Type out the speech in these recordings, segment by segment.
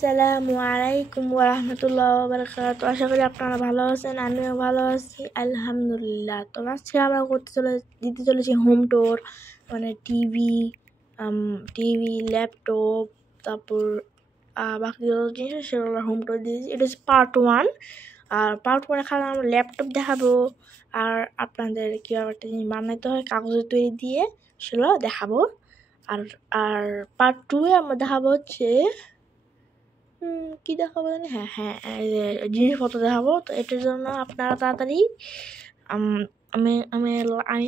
আসসালামু আলাইকুম ওয়া রাহমাতুল্লাহি ওয়া বারাকাতুহু। আশা করি আপনারা ভালো আছেন, আমিও ভালো আছি আলহামদুলিল্লাহ। তো আজকে আমরা দিতে চলেছি হোম ট্যুর, মানে টিভি, ল্যাপটপ, তারপর বাকি যত জিনিস আছে সেগুলো হোম ট্যুর দিয়েছি। এটা হচ্ছে পার্ট 1। আর পার্ট 1 এখানে আমরা ল্যাপটপ দেখাবো, আর আপনাদের কীভাবে একটা জিনিস বানাইতে হয় কাগজের তৈরি দিয়ে সেগুলো দেখাবো। আর আর পার্ট 2-এ আমরা দেখাবো হচ্ছে কি দেখাবো জানি, এই যে জিনিসপত্র দেখাবো। তো এটার জন্য আপনারা তাড়াতাড়ি আমি আমি আমি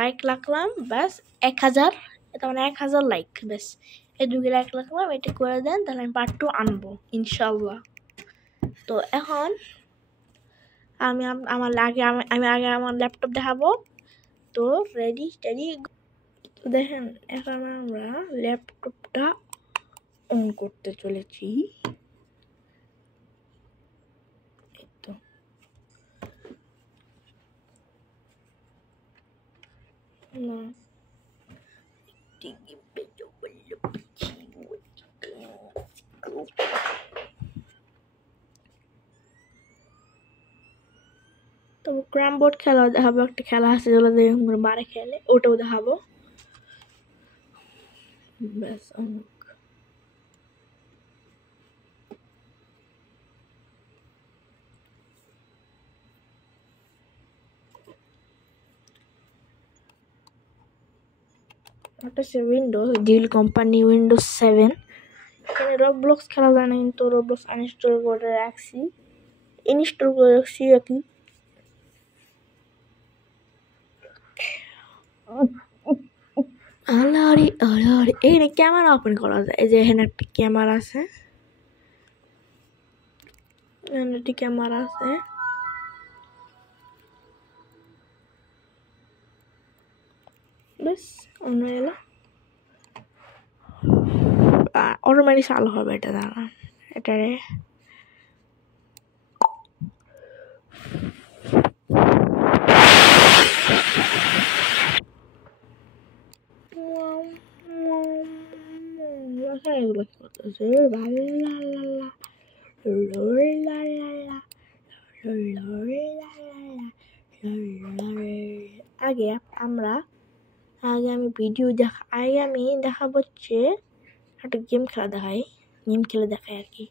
লাইক রাখলাম, ব্যাস 1000, তার মানে 1000 লাইক, ব্যাস এই 2 লাইক রাখলাম, এটা করে দেন, তাহলে আমি পার্ট 2 আনবো ইনশাল্লাহ। তো এখন আমি আগে আমার ল্যাপটপ দেখাবো। তো রেডি স্টেডি। তো দেখেন এখন আমরা ল্যাপটপটা অন করতে চলেছি। না তো ক্যারাম বোর্ড খেলা দেখাবো, একটা খেলা আছে যেগুলো দিয়ে বারে খেলে, ওটাও দেখাবো, ব্যাস অনেক। ওটা হচ্ছে উইন্ডোজ ডিল কোম্পানি উইন্ডোজ 7। এখানে রবলক্স খেলা যায় না, কিন্তু রবলক্স আনইনস্টল করে রাখছি, ইনস্টল করে রাখছি আর কি। আরে এখানে ক্যামেরা ওপেন করা যায়, এই যে এখানে একটা ক্যামেরা আছে, এখানে একটি ক্যামেরা আছে। বেশ অন্য এলো, অটোমেটিক চালু হবে এটা, দাঁড়া এটারে এগুলো কি করতেছে, আগে আমি দেখাবো হচ্ছে একটা গেম খেলে দেখাই আর কি।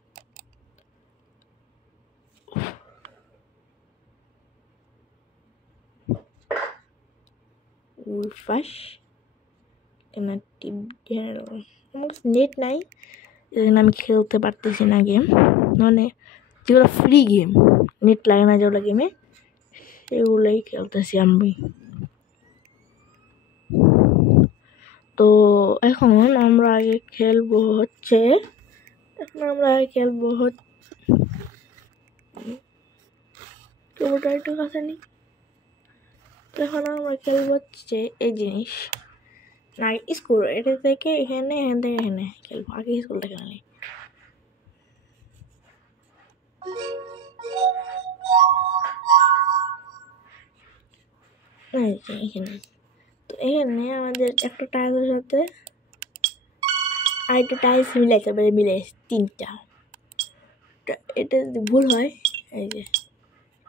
আমার নেট নাই, এজন্য আমি খেলতে পারতেছি না গেম, মানে যেগুলো ফ্রি গেম, নেট লাগে না যেগুলো গেমে, সেগুলোই খেলতেছি আমি। তো এখন আমরা আগে খেলবো হচ্ছে একটু কাছে নি। তো এখন আমরা খেলবো হচ্ছে এই জিনিস না, স্কুল, এটা থেকে এখান থেকে এখানে খেলবো, আগে স্কুলটা খেলা নেই। এখানে তো এখানে আমাদের একটা টাইলসের সাথে আরেকটা টাইলস মিলাইতে হবে, মিলাইছে 3টা। এটা যদি ভুল হয় এই যে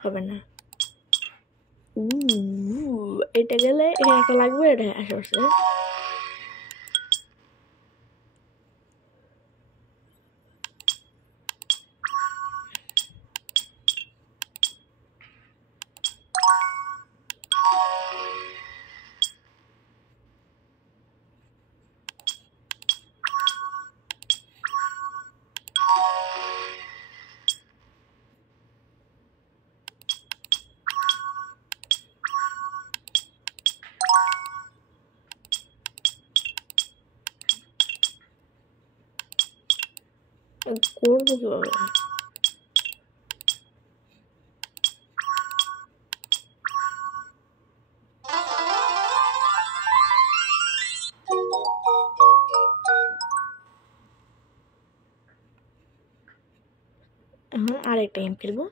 হবে না, এটা গেলে এখানে একটা লাগবে, এটা আশেপাশে। করবো কিভাবে? আরেকটা গেম খেলবো,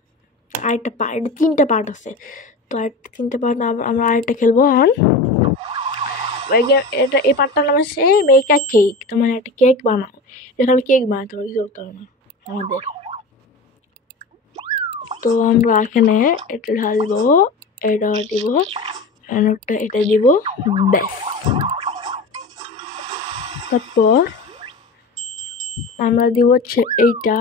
আরেকটা পার্ট, 3টা পার্ট আছে, তো আর 3টা পার্ট আমরা আরেকটা খেলবো। আর এই পার্টটার নাম হচ্ছে মেক আ কেক। তো মানে একটা কেক বানাও, এখানে কেক বানাতে হবে, কিছু করতে হবে না। আমাদের। তো আমরা এখানে এটা ঢালবো, এটা দিব, এটা দিব, ব্যাস। তারপর আমরা দিব হচ্ছে এইটা,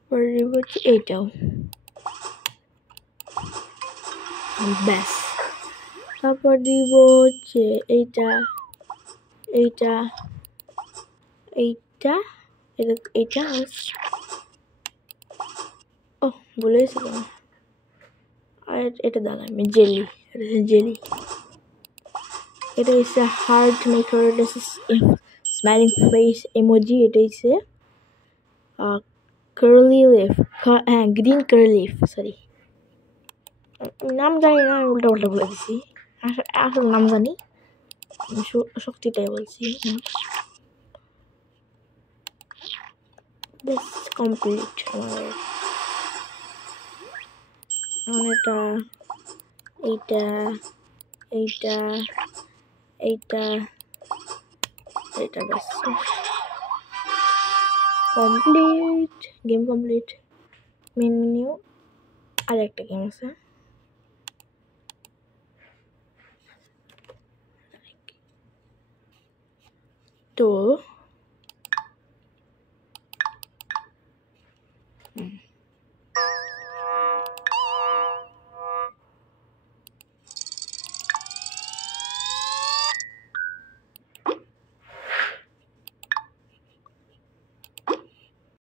তারপর দিব হচ্ছে এইটাও, ব্যাস। তারপর দিব হচ্ছে এইটা, এইটা, ও বলে গেছিলাম। আর এটা দাঁড়া, আমি জেলি, জেলি, এটা হচ্ছে হার্ট মেকার, এটা হচ্ছে স্মাইলিং ফেস ইমোজি, এটা হচ্ছে কার্লি লিফ, হ্যাঁ গ্রিন কার্লি লিফ, সরি নাম জানি না, আমি উল্টা উল্টা বলে দিছি, আসল নাম জানি, শক্তিটাই বলছি। বেশ কমপ্লিট আমার। এটা এইটা, এইটা, এইটা, এইটা, ব্যাস complete, game complete. Main menu, আর একটা গেম আছে, তো